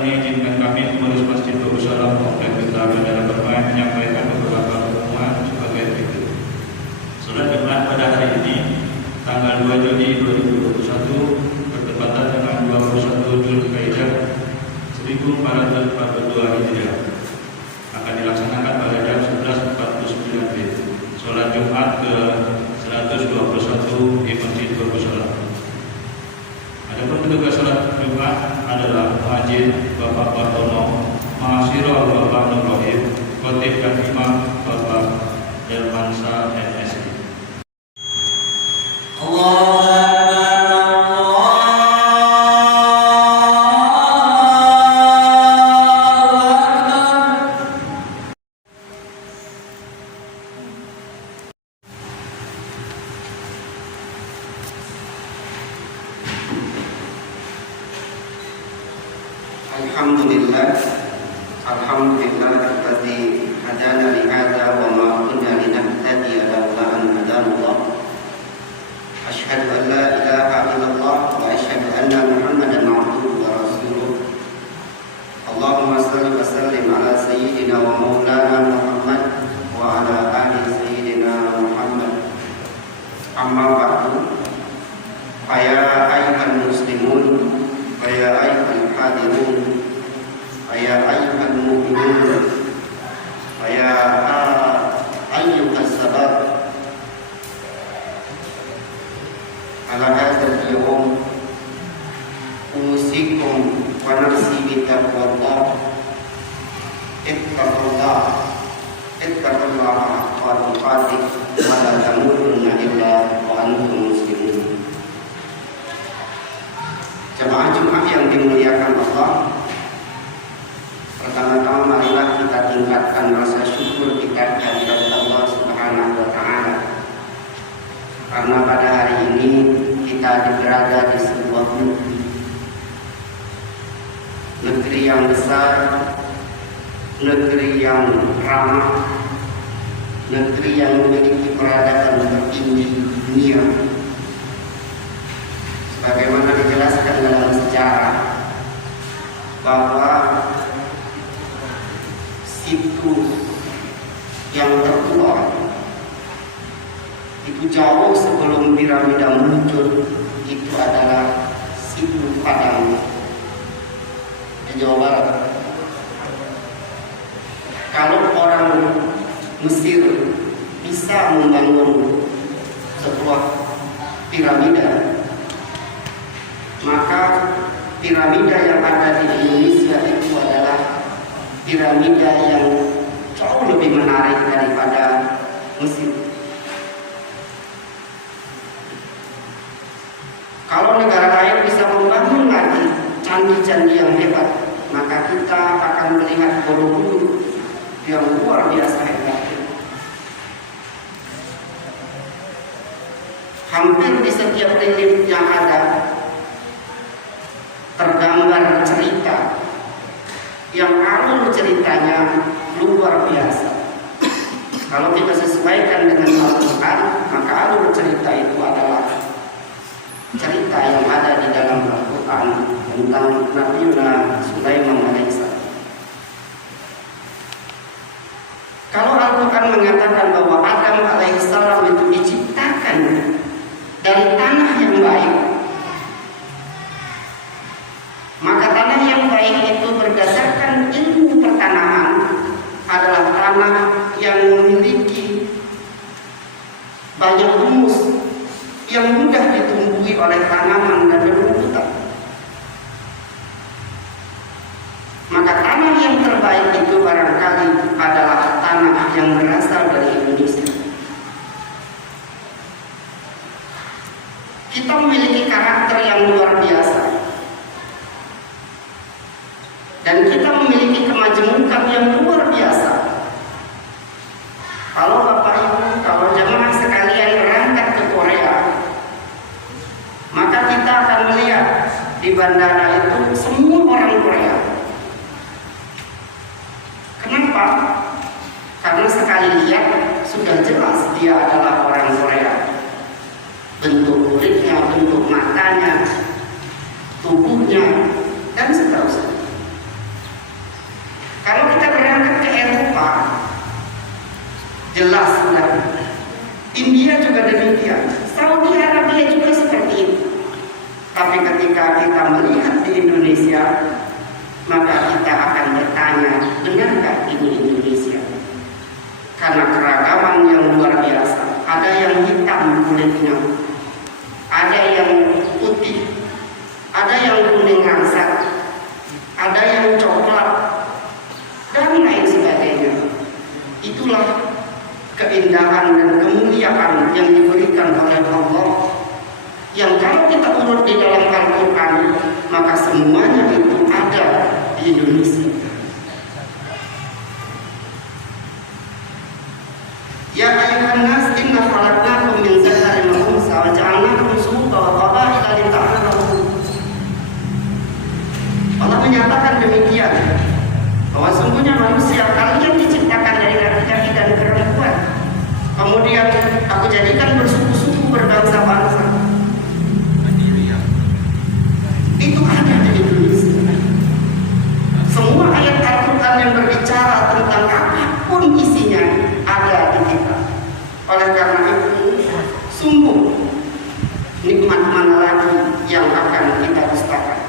ini izinkan kami pengurus Masjid Darussalam Komplek Bintaro dalam bermain menyampaikan beberapa pengumuman sebagai berikut. Salat Jumat pada hari ini tanggal 2 Juni 2021 bertepatan dengan 21 Zulkaidah 1442 Hijriah akan dilaksanakan pada jam 11.49 WIB. Salat Jumat ke 121 di Masjid Darussalam. Adapun petugas salat Jumat adalah Muadzin Bapak Bartono, Mahasiswa Bapak Nurrohim, Khotib dan Imam Bapak Delmansa MSI. Alhamdulillah alladzi hadana li hadza wa ma kunna linahtadiya laula an hadana Allah. Asyhadu an la ilaha illallah wa asyhadu anna Muhammadan abduhu wa rasuluh. Allahumma shalli wa sallim ala sayyidina wa maulana Muhammad wa ala ali sayyidina Muhammad. Amma ba'du. Ya ayyuhal muslimun wa ya ayyuhal hadirun ya ayyuhal mu'minun ya ayyuhas sabab ala hadzal yawm usikum wa nafsi bi taqwallah ittaqullaha haqqa tuqatih wa la tamutunna illa wa antum muslimun. Jemaah Jumat yang dimuliakan Allah, pertama-tama marilah kita tingkatkan rasa syukur kita kepada Allah Subhanahu wa Ta'ala, karena pada hari ini kita berada di sebuah negeri yang besar, negeri yang ramah, negeri yang memiliki peradaban tertinggi di dunia. Sebagaimana dijelaskan dalam sejarah bahwa situs yang tertua itu jauh sebelum piramida muncul, itu adalah situs Padang di Jawa Barat. Kalau orang Mesir bisa membangun sebuah piramida, maka piramida yang ada di Indonesia itu adalah piramida yang jauh lebih menarik daripada Mesir. Kalau negara lain bisa membangun lagi candi-candi yang hebat, maka kita akan melihat Borobudur yang luar biasa hebat. Hampir di setiap relief yang ada tergambar cerita yang alur ceritanya luar biasa. Kalau kita sesuaikan dengan Al-Quran, maka alur cerita itu adalah cerita yang ada di dalam Al-Quran tentang Nabiullah Sulaiman alaihissalam. Kalau Al-Quran mengatakan bahwa Adam alaihissalam itu diciptakan dari tanah yang baik, maka tanah yang baik itu berdasarkan ilmu pertanahan adalah tanah yang memiliki banyak humus yang mudah ditumbuhi oleh tanaman dan rumputan. Maka tanah yang terbaik itu barangkali adalah tanah yang berasal dari Indonesia. Kita memiliki karakter yang luar biasa, dan kita memiliki kemajemukan yang luar biasa. Kalau Bapak Ibu, kalau jemaah sekalian berangkat ke Korea, maka kita akan melihat di bandara itu semua orang Korea. Kenapa? Karena sekali lihat sudah jelas dia adalah orang Korea. Bentuk kulitnya, bentuk matanya, tubuhnya, dan seterusnya. Jelas sudah. India juga demikian, Saudi Arabia juga seperti itu. Tapi ketika kita melihat di Indonesia, maka kita akan bertanya, benarkah ini Indonesia? Karena keragaman yang luar biasa. Ada yang hitam kulitnya, ada yang putih, ada yang kuning rangsat, ada yang coklat, dan lain sebagainya. Itulah keindahan dan kemuliaan yang diberikan oleh Allah, yang kalau kita urut di dalam Al-Quran, maka semuanya itu ada di Indonesia. Ya ayuhan nas inna khalaqnakum min dzakarin wa unsa wa ja'alnakum syu'uban wa qabaila lita'arafu. Allah menyatakan demikian, bahwa sungguhnya manusia kalian diciptakan dari laki-laki dan perempuan. Kemudian aku jadikan bersuku-suku, berbangsa-bangsa. Itu ada di Indonesia. Semua ayat Al-Quran yang berbicara tentang apapun isinya ada di kita. Oleh karena itu, sungguh nikmat mana lagi yang akan kita dustakan?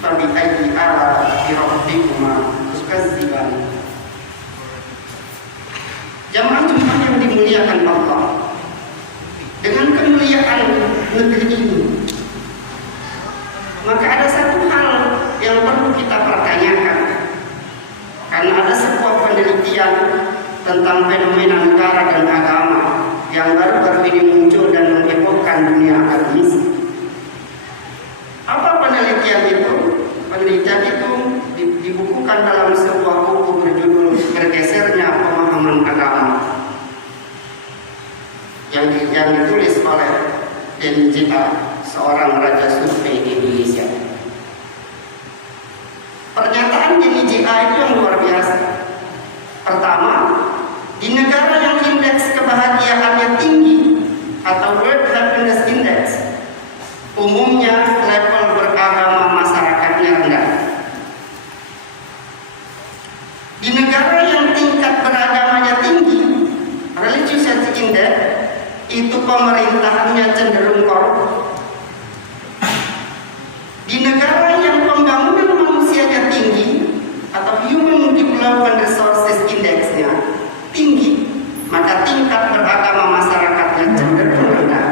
Fabi'ayyi ala'i rabbikuma tukadziban. Jamaah Jumat yang dimuliakan Allah, dengan kemuliaan negeri ini, maka ada satu hal yang perlu kita pertanyakan. Karena ada sebuah penelitian tentang fenomena negara dan agama yang baru-baru ini muncul dan menghebohkan dunia akademis. Apa penelitian itu? Penelitian itu dibukukan dalam sebuah buku berjudul Bergesernya Pemahaman Agama, yang ditulis oleh NJA, seorang raja survei di Indonesia. Pernyataan NJA itu yang luar biasa. Pertama, di negara yang indeks kebahagiaannya tinggi atau World Happiness Index, umumnya level beragama masyarakatnya rendah. Di negara yang tingkat beragamanya tinggi, Religious Index, itu pemerintahannya cenderung korup. Di negara yang pembangunan manusianya tinggi atau Human Development Resources Index-nya tinggi, maka tingkat beragama masyarakatnya cenderung rendah.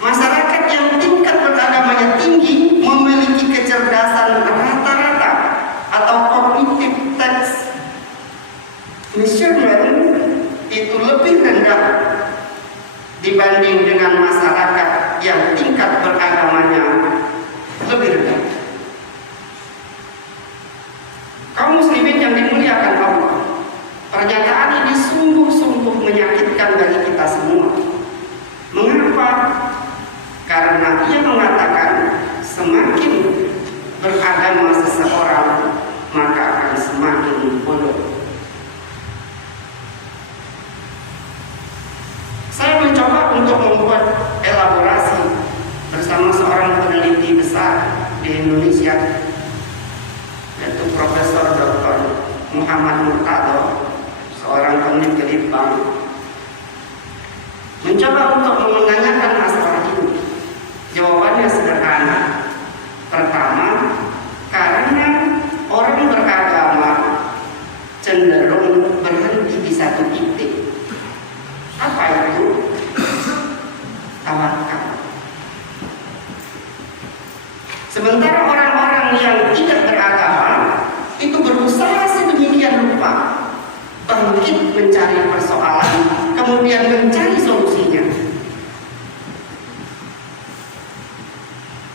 Masyarakat yang tingkat beragamanya tinggi memiliki kecerdasan rata-rata atau cognitive task measurement itu lebih rendah dibanding dengan masyarakat yang tingkat beragamanya lebih rendah. Kaum muslimin yang dimuliakan Allah, pernyataan ini sungguh-sungguh menyakitkan bagi kita semua. Mengapa? Karena ia mengatakan semakin beragama seseorang, maka akan semakin bodoh. Saya mencoba untuk membuat elaborasi bersama seorang peneliti besar di Indonesia, yaitu Profesor Dr. Muhammad Murtado, seorang peneliti Litbang. Mencoba untuk menanyakan masalah ini. Jawabannya sederhana. Pertama, karena orang beragama cenderung berhenti di satu titik. Apa itu? Tawakal. Sementara orang-orang yang tidak beragama itu berusaha sedemikian rupa bangkit mencari persoalan, kemudian mencari solusinya.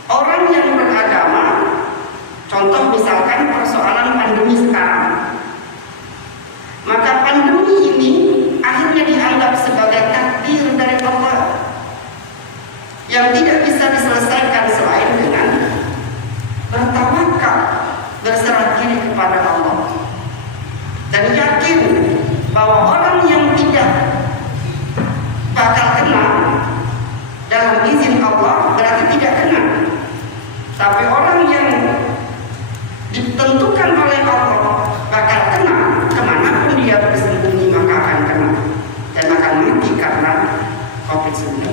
Orang yang beragama, contoh misalkan persoalan pandemi sekarang, maka pandemi ini akhirnya dianggap sebagai takdir dari Allah yang tidak bisa diselesaikan selain dengan bertawakal, berserah diri kepada Allah, dan yakin bahwa orang yang tidak bakal kena dalam izin Allah berarti tidak kena. Tapi orang yang ditentukan oleh Allah bakal kena kemanapun dia bersemangat, karena COVID-19.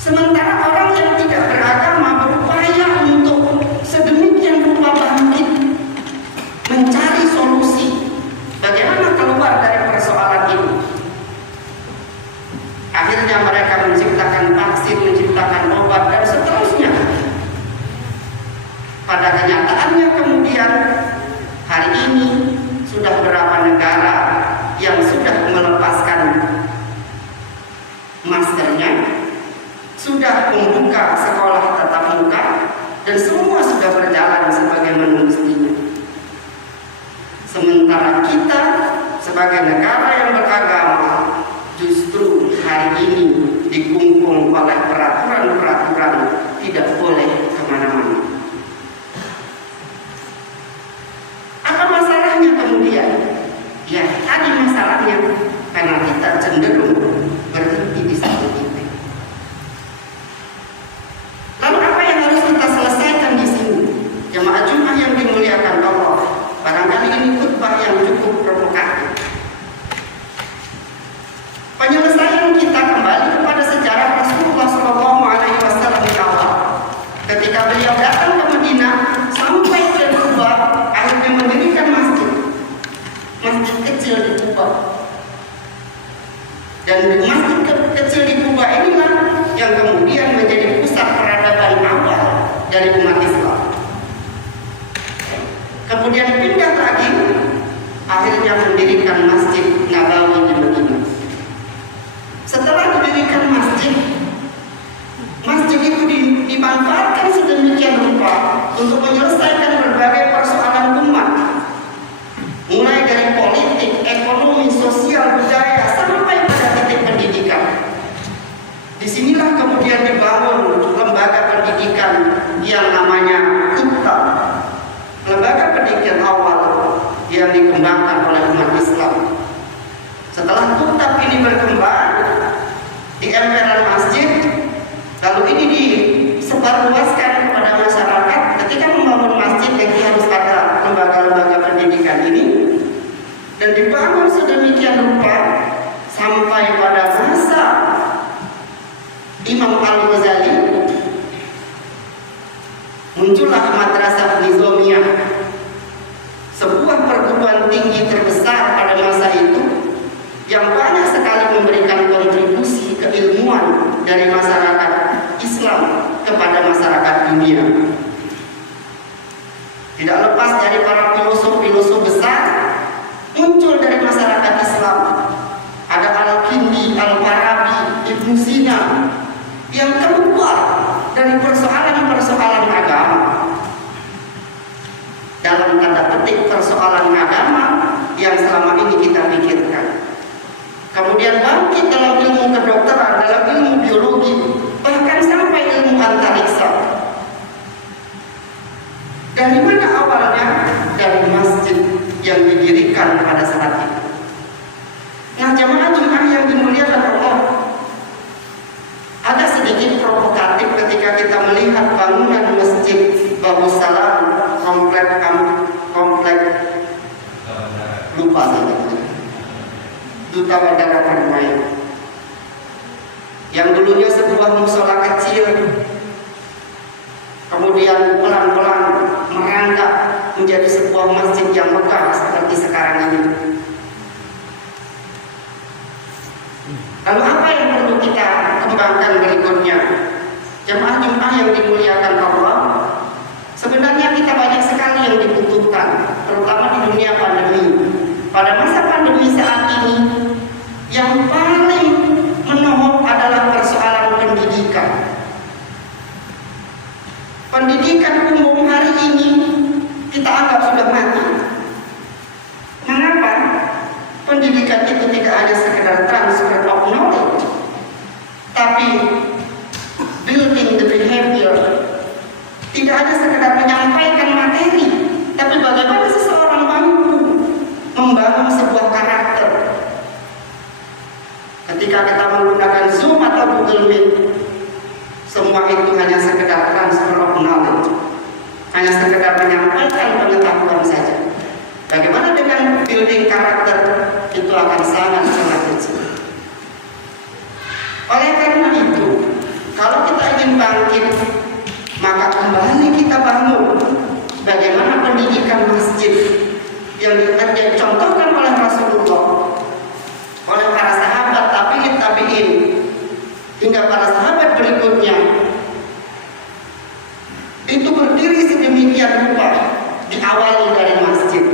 Sementara orang yang tidak beragama berupaya untuk sedemikian rupa bangkit mencari solusi bagaimana keluar dari persoalan ini. Akhirnya mereka menciptakan vaksin, menciptakan obat dan seterusnya. Pada kenyataannya kemudian hari ini sudah beberapa negara yang sudah melepaskan maskernya, sudah membuka sekolah tatap muka, dan semua sudah berjalan sebagaimana mestinya. Sementara kita sebagai negara yang beragama justru hari ini dikungkung oleh peraturan-peraturan tidak boleh kemana-mana. Apa masalahnya kemudian? Ya tadi masalahnya karena kita cenderung berhenti di satu titik. Lalu apa yang harus kita selesaikan di sini? Jemaah Jumat yang dimuliakan Allah, barangkali ini khutbah yang cukup provokatif. Penyelesaian kita kembali kepada sejarah Rasulullah SAW di awal. Ketika beliau datang ke Madinah sampai ke Kuba, akhirnya mendirikan masjid kecil di Kuba. Dan masjid kecil di Kuba inilah yang kemudian menjadi pusat peradaban awal dari umat Islam. Kemudian pindah lagi, akhirnya mendirikan Masjid Nabawi di Madinah. Setelah didirikan masjid itu dimanfaatkan sedemikian rupa untuk menyelesaikan berbagai persoalan umat, mulai dari politik, ekonomi, sosial, budaya, sampai pada titik pendidikan. Disinilah kemudian dibangun lembaga pendidikan yang namanya Kutab, lembaga pendidikan awal yang dikembangkan oleh umat Islam. Setelah Kutab ini berkembang di emperan masjid, lalu ini disebarluaskan kepada masyarakat. Ketika membangun masjid, jadi harus ada lembaga-lembaga pendidikan ini, dan dibangun sedemikian rupa sampai pada masa Imam Al-Ghazali muncullah Madrasah Nizamiyah, sebuah perguruan tinggi terbesar pada masa itu yang banyak sekali memberikan kontribusi keilmuan dari masyarakat Islam kepada masyarakat dunia. Tidak lepas dari para filosof-filosof besar muncul dari masyarakat Islam. Ada Al-Kindi, Al-Farabi, Ibnu Sina yang keluar dari persoalan-persoalan agama. Dalam tanda petik persoalan agama yang selama ini kita pikirkan. Kemudian bangkit dalam ilmu kedokteran, dalam ilmu biologi, bahkan sampai ilmu antariksa. Dari mana awalnya? Dari masjid yang didirikan pada saat itu. Nah, jemaah Jumat yang dimuliakan Allah, ada sedikit provokatif ketika kita melihat bangunan masjid Babus Salam, komplek lupa saja. Duta Bandara Permai yang dulunya sebuah musola kecil, kemudian pelan-pelan merangkak menjadi sebuah masjid yang megah seperti sekarang ini. Lalu apa yang perlu kita kembangkan berikutnya? Jemaah Jumat yang dimuliakan Allah, sebenarnya kita banyak sekali yang dibutuhkan, terutama di dunia pandemi. Pada masa pandemi saat ini, yang paling menohok adalah persoalan pendidikan. Pendidikan umum hari ini kita anggap sudah mati. Mengapa? Pendidikan itu tidak hanya sekedar transfer of knowledge, tapi building the behavior. Tidak hanya sekedar menyampaikan materi, tapi bagaimana seseorang mampu membangun sebuah karakter. Ketika kita menggunakan Zoom atau Google Meet, semua itu hanya sekedar transfer of knowledge, hanya sekedar menyampaikan pengetahuan saja. Bagaimana dengan building karakter? Itu akan sangat-sangat kecil. Oleh karena itu, kalau kita ingin bangkit, maka kembali kita bangun bagaimana pendidikan masjid yang dicontohkan oleh Rasulullah, oleh para sahabat tabi'in, hingga para sahabat berikutnya. Itu berdiri sedemikian rupa, diawali dari masjid.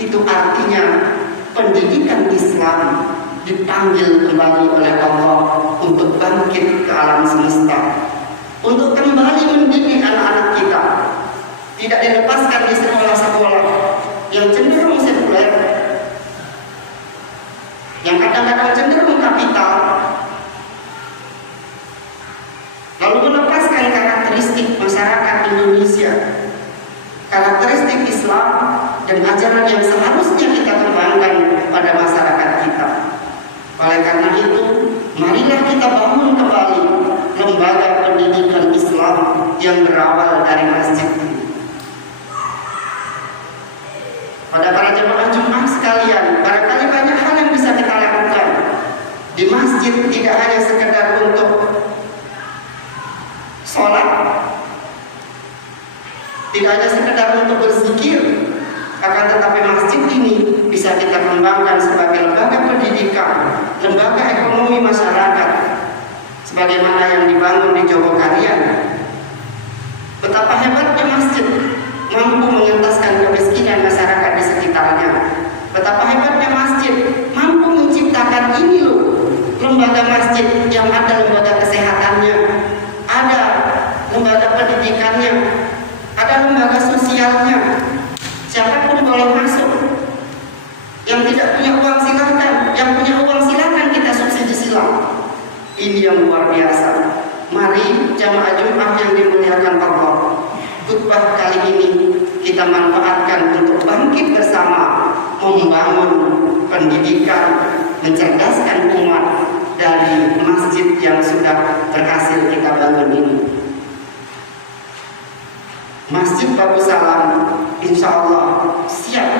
Itu artinya pendidikan Islam dipanggil kembali oleh Allah untuk bangkit ke alam semesta, untuk kembali mendidik anak-anak kita, tidak dilepaskan di sekolah-sekolah yang cenderung sekuler, yang kadang-kadang cenderung kapital, lalu melepaskan karakteristik masyarakat Indonesia, karakteristik Islam dan ajaran yang seharusnya kita kembangkan pada masyarakat kita. Oleh karena itu, marilah kita bangun kembali lembaga pendidikan Islam yang berawal dari masjid. Pada para jemaah Jumat sekalian, barangkali banyak hal yang bisa kita lakukan di masjid, tidak hanya sekedar untuk sholat, tidak hanya sekedar untuk berzikir, akan tetapi masjid ini bisa kita kembangkan sebagai lembaga pendidikan, lembaga ekonomi masyarakat, sebagaimana yang dibangun di Jogokarian. Betapa hebatnya masjid mampu mengentaskan kemiskinan masyarakat di sekitarnya. Betapa hebatnya masjid mampu menciptakan ini loh, lembaga masjid yang ada lembaga kesehatannya, ada lembaga pendidikannya, ada lembaga sosialnya. Siapapun boleh masuk. Yang tidak punya uang silakan, yang punya uang silakan kita subsidi silang. Ini yang luar biasa. Mari jamaah Jumat yang dimuliakan Allah, khutbah kali ini kita manfaatkan untuk bangkit bersama, membangun pendidikan, mencerdaskan umat dari masjid yang sudah berhasil kita bangun ini. Masjid Babu Salam insya Allah siap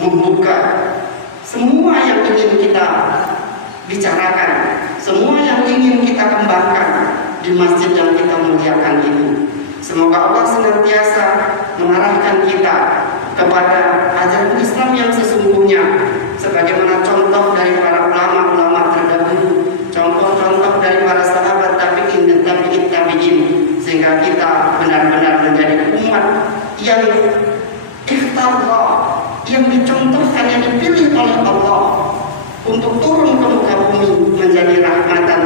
membuka semua yang ingin kita bicarakan, semua yang ingin kita kembangkan di masjid yang kita muliakan ini. Semoga Allah senantiasa mengarahkan kita kepada ajaran Islam yang sesungguhnya, sebagaimana contoh dari para ulama-ulama terdahulu, contoh-contoh dari para sahabat tabi'in dan tabi'in, sehingga kita benar-benar menjadi umat yang ikhtarallah, yang dicontohkan, yang dipilih oleh Allah untuk turun ke muka bumi menjadi rahmatan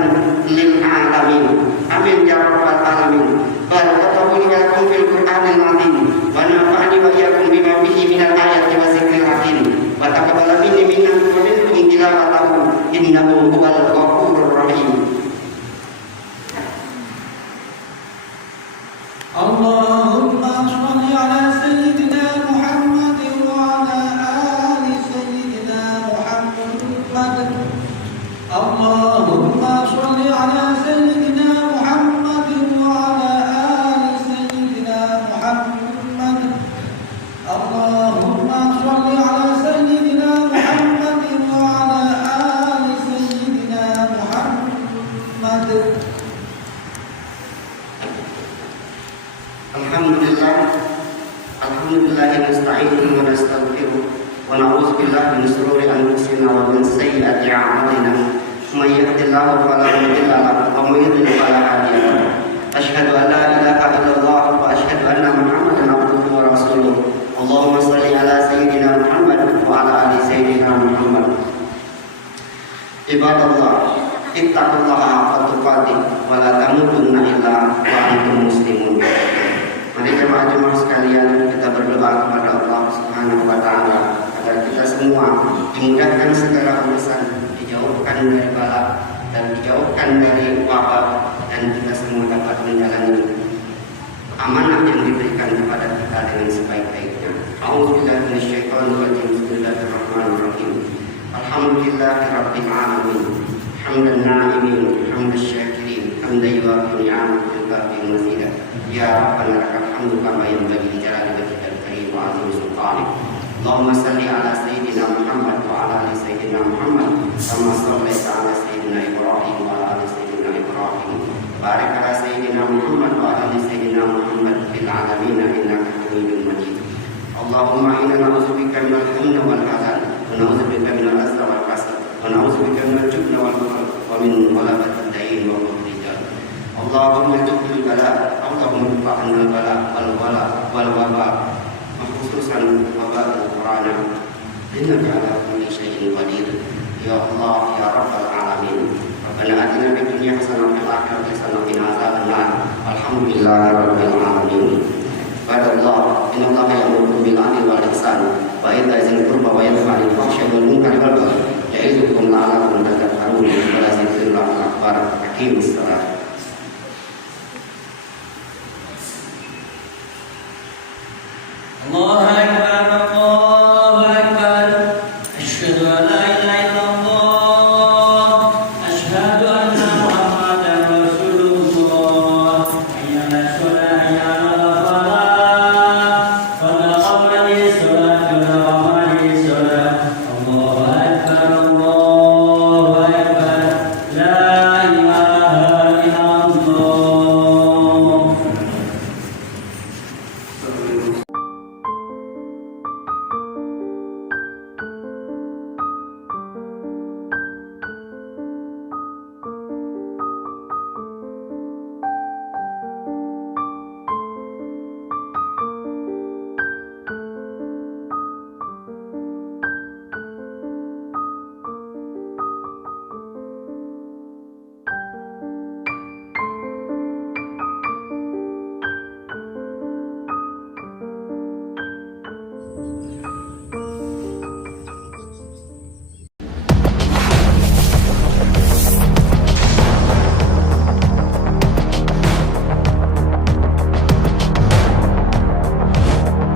lil alamin. Amin ya rabbal alamin. Barakallahu li wa lakum fil Qur'anil azim wa nafa'ani wa iyyakum bima fihi minal ayati wa dzikril hakim wa taqabbal minni minkum wa minkum tilawatahu innahu huwal ghafurur rahim. Allahumma shalli ala sayyidina Muhammad wa ala ali sayyidina Muhammad. Allahumma shalli ala sayyidina Muhammad wa ala ali sayyidina Muhammad. Allahumma shalli ala sayyidina Muhammad wa ala ali sayyidina Muhammad. Alhamdulillah nasta'inuhu wa nastaghfiruh wa na'udzu billahi min shururi anfusina wa min sayyiati a'malina. May yahdihillahu fala mudilla lahu wa may yudlil fala hadiya lahu. Asyhadu an la ilaha illallah wa asyhadu anna Muhammadan abduhu wa rasuluh. Allahumma shalli ala sayyidina Muhammad wa ala ali sayyidina Muhammad. Ibadallah, ittaqullaha haqqa tuqatih wa la tamutunna illa wa antum muslimun. Mari jemaah-jemaah sekalian, kita berdoa kepada Allah Subhanahu wa taala agar kita semua dimudahkan segala urusan, dijauhkan dari bala dan dijauhkan dari wabah, dan kita semua dapat menjalani amanah yang diberikan kepada kita dengan sebaik-baiknya. A'udzubillahi minasyaitonir rajim. Bismillahirrahmanirrahim. Alhamdulillahirabbil alamin. Hamdan na'imin, hamdan syakirin, hamdan yuwafi ni'amahu wa yukafi mazidah. Ya Rabbana lakal hamdu kama yanbaghi li jalali wajhikal karim وعظيم سلطانك. اللهم صل على سيدنا محمد وعلى ال سيدنا محمد كما صليت على سيدنا ابراهيم وعلى ال سيدنا ابراهيم. بارك على سيدنا محمد وعلى ال سيدنا محمد في العالمين انك حميد مجيد. اللهم انا نعوذ بك من الحزن والحزن ونعوذ بك من الاسى والكسل ونعوذ بك من الجبن والبخل ومن غلبة الدين وقهر الرجال. اللهم جب البلاء اللهم ارفع عنا البلاء والوباء وخصوصا وباء القرآن إنك على كل شيء قدير يا الله يا رب العالمين. ربنا آتنا في الدنيا حسنة وفي الآخرة حسنة وقنا عذاب النار. الحمد لله رب العالمين. قال الله إن الله يأمركم بالعدل والإحسان وإيتاء ذي القربى وينهى عن الفحشاء والمنكر والبغي يعظكم لعلكم تذكرون ولذكر الله أكبر. أقيموا الصلاة.